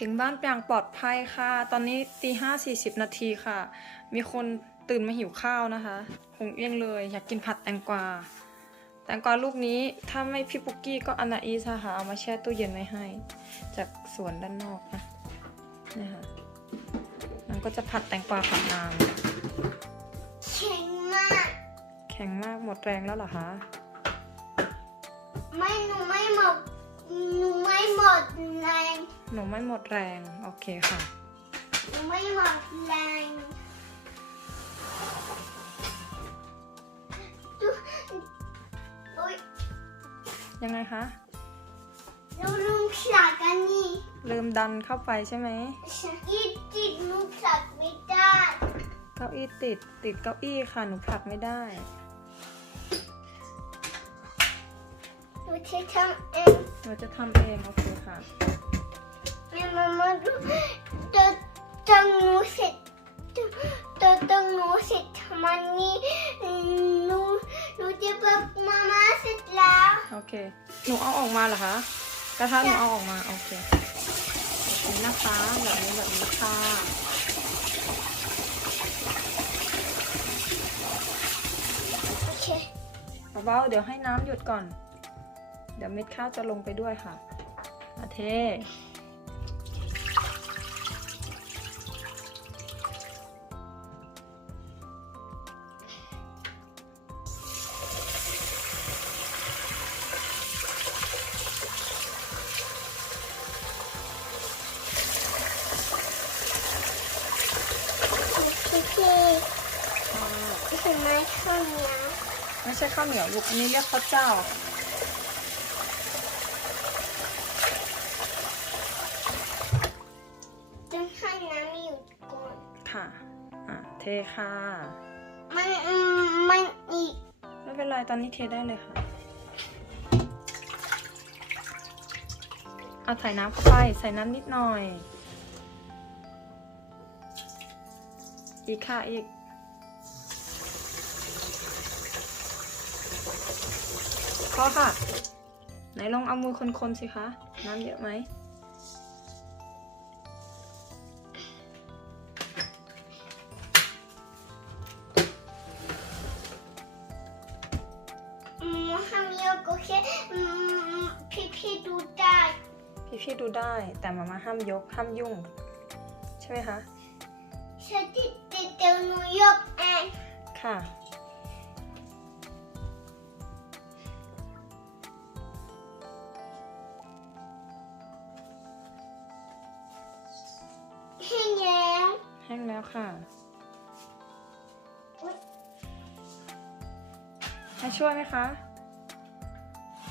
ถึงบ้านอย่างปลอดภัยค่ะ ตอนนี้ตีห้าสี่สิบนาทีค่ะ มีคนตื่นมาหิวข้าวนะคะคงเอี้ยงเลย อยากกินผัดแตงกวา แตงกวาลูกนี้ถ้าไม่พี่ปุกกี้ก็อนาอีสค่ะเอามาแช่ตู้เย็นไว้ให้ จากสวนด้านนอกนะนี่ค่ะมันก็จะผัดแตงกวาผัดน้แข็งมากำแข็งมากหมดแรงแล้วเหรอคะ ไม่หนูไม่หมด หนูไม่หมดแรงหนูไม่หมดแรง โอเคค่ะ หนูไม่หมดแรงอุ๊ยยังไงคะหนูลืมผลักอันนี้ลืมดันเข้าไปใช่ไหมฉันอีจิตหนูผลักไม่ได้ เก้าอี้ติดติดเก้าอี้ค่ะ หนูผลักไม่ได้ นูจะทำเองหนูจะทำเองโอเคค่ะ แม่มามาดูตัวตัวหนูเสร็จตัวตัวตัวหนูเสร็จทำอันนี้หนูหนูจะบอกมาม่าเสร็จแล้วโอเค หนูเอาออกมาเหรอคะ กระทะหนูเอาออกมา โอเคแบบนี้นะคะแบบนี้แบบนี้ค่ะโอเคเบาๆเดี๋ยวให้น้ำหยุดก่อน เดี๋ยวเม็ดข้าวจะลงไปด้วยค่ะอาเทพี่พี่เห็นไหมข้าวเหนียว ไม่ใช่ข้าวเหนียวลูกอันนี้เรียกข้าวเจ้าต้อ เทค่ะ มันอืมมันอีก ไม่เป็นไร ตอนนี้เทได้เลยค่ะ เอาใส่น้ำเข้าไป ใส่น้ำนิดหน่อย อีกค่ะอีก พอค่ะ ไหนลองเอามือคนๆสิคะ น้ำเยอะไหม อืมห้ามเยอะก็แค่อืมพี่พี่ดูได้พี่ๆดูได้แต่มามาห้ามยกห้ามยุ่ง ใช่ไหมคะฉันติดติดเดี๋ยวหนูยกเองค่ะ ให้แล้วแห้งแล้วค่ะ ให้ช่วยไหมคะ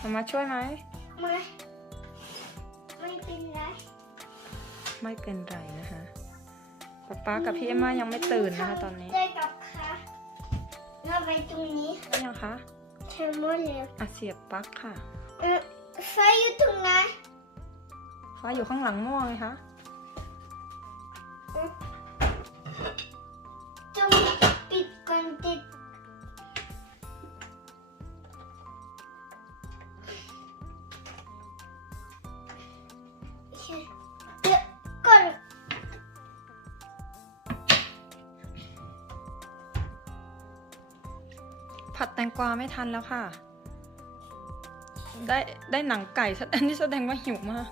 มามาช่วยไหม ไม่ ไม่เป็นไร ไม่เป็นไรนะคะป๊าป๊ากับพี่เอ็มมายังไม่ตื่นนะคะตอนนี้ได้กับค่ะเราไปตรงนี้ได้ยังคะเทมอลเลยอะเสียบปลั๊กค่ะเออไฟอยู่ตรงไหนฟ้าอยู่ข้างหลังหม้อไงคะจงปิดก่อนติด ผัดแตงกวาไม่ทันแล้วค่ะ ได้ได้หนังไก่แสดงนี่แสดงว่าหิวมาก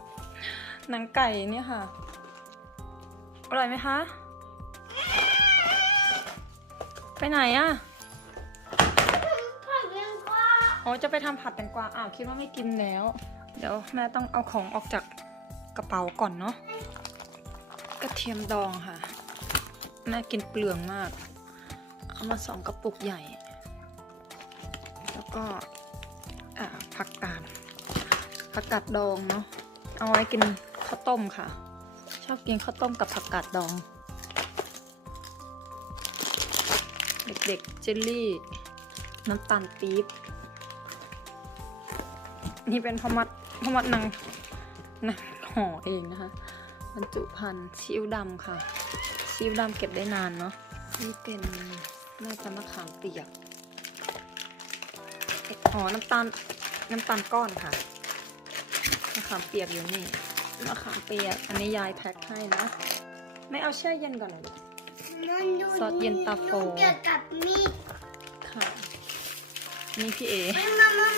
หนังไก่เนี่ยค่ะ อร่อยไหมคะ ไปไหนอะผักยังกว่าอ๋อจะไปทำผัดแตงกวา อ้าวคิดว่าไม่กินแล้ว เดี๋ยวแม่ต้องเอาของออกจากกระเป๋าก่อนเนาะ กระเทียมดองค่ะ แม่กินเปลืองมาก เอามาสองกระปุกใหญ่ แล้วก็ผักกาดผักกาดดองเนาะเอาไว้กินข้าวต้มค่ะ ชอบกินข้าวต้มกับผักกาดดอง เด็กๆเจลลี่ น้ำตาลปี๊บนี่เป็นพมัดพมัดนางนางห่อเองนะคะบรรจุภัณฑ์ซีอิ๊วดำค่ะซีอิ๊วดำเก็บได้นานเนาะนี่เป็นน่าจะมะขามเปียก อ๋อ น้ำตาล น้ำตาลก้อนค่ะ มะขามเปียกอยู่นี่ มะขามเปียก อันนี้ยายแพ็คให้นะ ไม่เอาแช่เย็นก่อนเหรอลูกมันดูซอสเย็นตาโฟดูเกี่ยวกับมีดค่ะ นี่พี่เอไม่มามา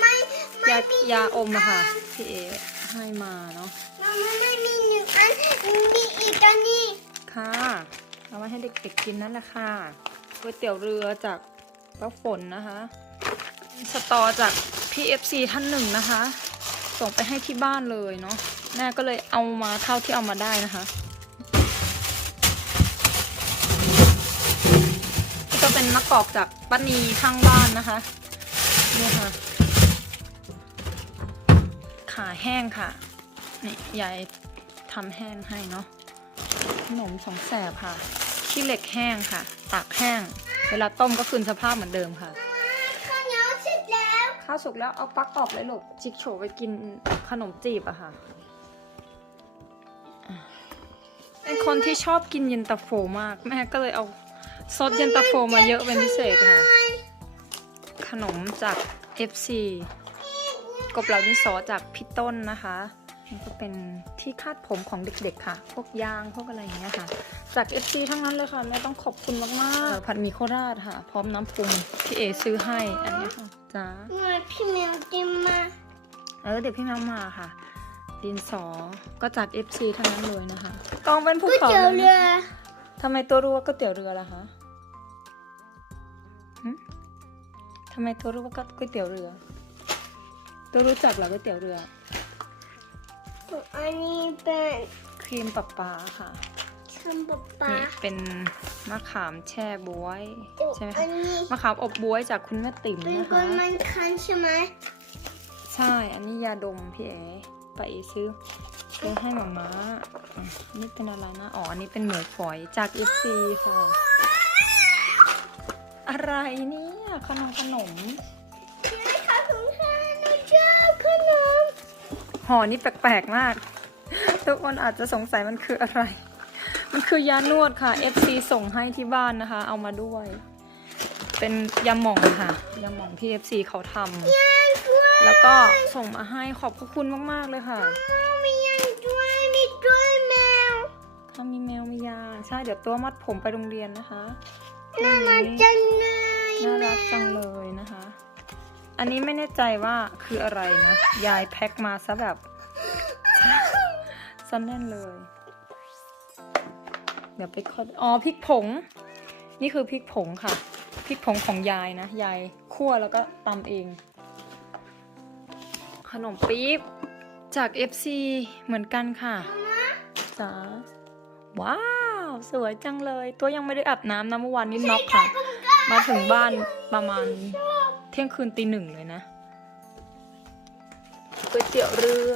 ไม่ไม่ยามียาอมอะค่ะหนึ่งพี่เอให้มาเนาะอันมันไม่มีหนึ่งอัน มีอีกอันนี้ ค่ะ เอาไว้ให้เด็กๆกินนั่นแหละค่ะก๋วยเตี๋ยวเรือจากป้าฝนนะคะ สตอจากพี่เอฟซีท่านหนึ่งนะคะ ส่งไปให้ที่บ้านเลยเนาะแม่ก็เลยเอามาเท่าที่เอามาได้นะคะนี่ก็เป็นมะกอกจากป้านีข้างบ้านนะคะนี่ค่ะ ขาแห้งค่ะ นี่ยายทำแห้งให้เนาะขนมสองแสบค่ะขี้เหล็กแห้งค่ะตากแห้ง เวลาต้มก็คืนสภาพเหมือนเดิมค่ะ ข้าวเหนียวเสร็จแล้ว ข้าวสุกแล้วเอาปลั๊กออกเลยลูกจิกโฉไปกินขนมจีบอะค่ะเป็นคนที่ชอบกินเย็นตาโฟมาก แม่ก็เลยเอาซอสเย็นตาโฟมาเยอะเป็นพิเศษค่ะ ขนมจาก FC กบเหล่าดินสอจากพี่ต้นนะคะ นี่ก็เป็นที่คาดผมของเด็กๆค่ะ พวกยางพวกอะไรอย่างเงี้ยค่ะ จาก FC ทั้งนั้นเลยค่ะ แม่ต้องขอบคุณมากๆผัดหมีโคราชค่ะ พร้อมน้ำปรุงพี่เอซื้อให้อันเนี้ยค่ะจ้าหน่อยพี่แมวจิ้มมาเออเด็กพี่แมวมาค่ะ ดินสอก็จาก FC ทั้งนั้นเลยนะคะกองเป็นภูก๋วยเขาเตี๋ยวเลเรืยอทำไมตัวรู้ว่าก๋วยเตี๋ยวเรือล่ะคะหึทำไมตัวรู้ว่าก๋วยเตี๋ยวเรือ ตัวรู้จักเหรอก๋วยเตี๋ยวเรือ อันนี้เป็นครีมปะปาค่ะชัมปะปานี่เป็นมะขามแช่บวยใช่ไหมอัคะนนี้มะขามอบบวยจากคุณแม่ติ๋มเป็นนะคคะนมันคันใช่ไหมใช่ อันนี้ยาดมพี่เอ๋ไปซื้อซื้อให้หมาม้าอะนี่เป็นอะไรนะ อ๋อ อันนี้เป็นหมูฝอยจาก FC ค่ะ อะไรเนี่ยขนมขนม ห่อนี่แปลกๆมาก ทุกคนอาจจะสงสัยมันคืออะไร มันคือยานวดค่ะ FC ส่งให้ที่บ้านนะคะ เอามาด้วย เป็นยาหม่องค่ะยาหม่องที่ FC เขาทำแล้วก็ส่งมาให้ขอบพระคุณมากๆเลยค่ะมียังด้วยมีด้วยแมวถ้ามีแมวมียาใช่เดี๋ยวตัวมัดผมไปโรงเรียนนะคะน่ารักนี้จังเลย อันนี้ไม่แน่ใจว่าคืออะไรนะ ยายแพ็คมาซะแบบซะแน่นเลย เดี๋ยวไปคออ๋อพริกผง นี่คือพริกผงค่ะ พริกผงของยายนะ ยายคั่วแล้วก็ตำเอง ขนมปี๊บจาก FC เหมือนกันค่ะจ๋าว้าว สวยจังเลย ตัวยังไม่ได้อาบน้ำนะเมื่อวานนี้น็อกค่ะ มาถึงบ้านประมาณ ที่ยงคืนตีหนึ่งเลยนะก๋วยเตี๋ยวเรือ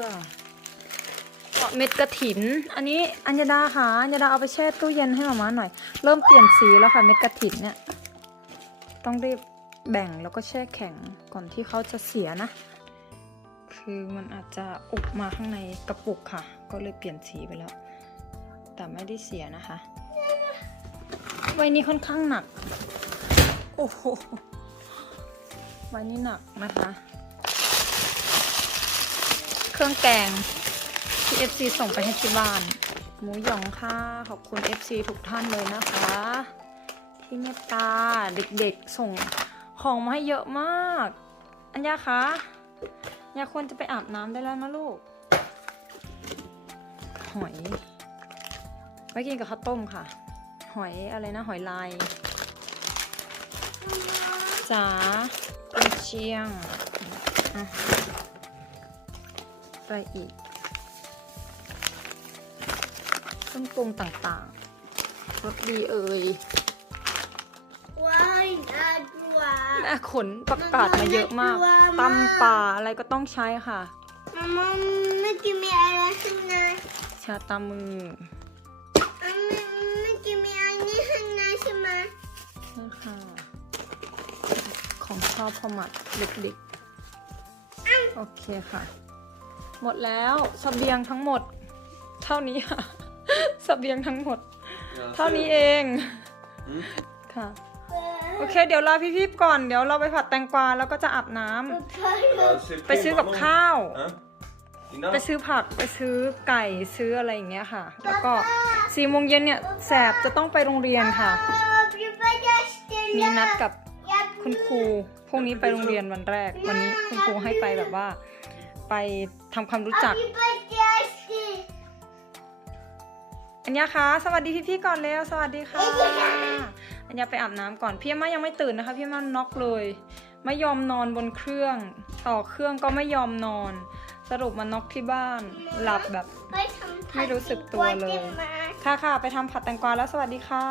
เม็ดกระถิน อันนี้อัญญาดาค่ะอัญญาดาเอาไปแช่ตู้เย็นให้หมามาหน่อย เริ่มเปลี่ยนสีแล้วค่ะเม็ดกระถินเนี่ย ต้องรีบแบ่งแล้วก็แช่แข็งก่อนที่เขาจะเสียนะ คือมันอาจจะอุบมาข้างในกระปุกค่ะ ก็เลยเปลี่ยนสีไปแล้ว แต่ไม่ได้เสียนะคะใบนี้ค่อนข้างหนัก โอ้โห ใบนี้หนักนะคะ เครื่องแกงที่ FC ส่งไปให้ที่บ้าน หมูหยองค่ะ ขอบคุณ FC ทุกท่านเลยนะคะ ที่เมตตาเด็กๆส่งของมาให้เยอะมาก อัญญาคะอัญญาควรจะไปอาบน้ำได้แล้วนะลูก หอย ไว้กินกับข้าวต้มค่ะ หอยอะไรนะ หอยลายจ๋า กุนเชียงอะอะไรอีกเครื่องปรุงต่างๆรสดีเอ่ยว้ายน่าดูอะแม่ขนประกาศมาเยอะมากมันน่ากลัวมากตำป่าอะไรก็ต้องใช้ค่ะมาม่าไม่กินมีอะไรข้างในชาตามืออะไม่ไม่กินมีอันนี้ข้างในใช่ไหมใช่ค่ะ ของชอบพอหมัดเด็กๆ โอเคค่ะ หมดแล้วสเสบียงทั้งหมด เท่านี้ค่ะสเสบียงทั้งหมด เท่านี้เองอืมค่ะ โอเค เดี๋ยวลาพี่ๆก่อน เดี๋ยวเราไปผัดแตงกวาแล้วก็จะอาบน้ำไปซื้อกับข้าว Hein ไปซื้อผักไปซื้อไก่ซื้ออะไรอย่างเงี้ยค่ะ แล้วก็สี่โมงเย็นเนี่ยแสบจะต้องไปโรงเรียนค่ะ มีนัดกับ คุณครูพรุ่งนี้ไปโรงเรียนวันแรก วันนี้คุณครูให้ไปแบบว่า ไปทำความรู้จัก อัญญาคะสวัสดีพี่ๆก่อนเร็วสวัสดีค่ะ อัญญาไปอาบน้ำก่อนพี่ม่ายังไม่ตื่นนะคะ พี่ม่าน็อกเลย ไม่ยอมนอนบนเครื่อง ต่อเครื่องก็ไม่ยอมนอน สรุปมาน็อกที่บ้าน หลับแบบไม่รู้สึกตัวเลย ค่ะค่ะไปทำผัดแตงกวาแล้วสวัสดีค่ะ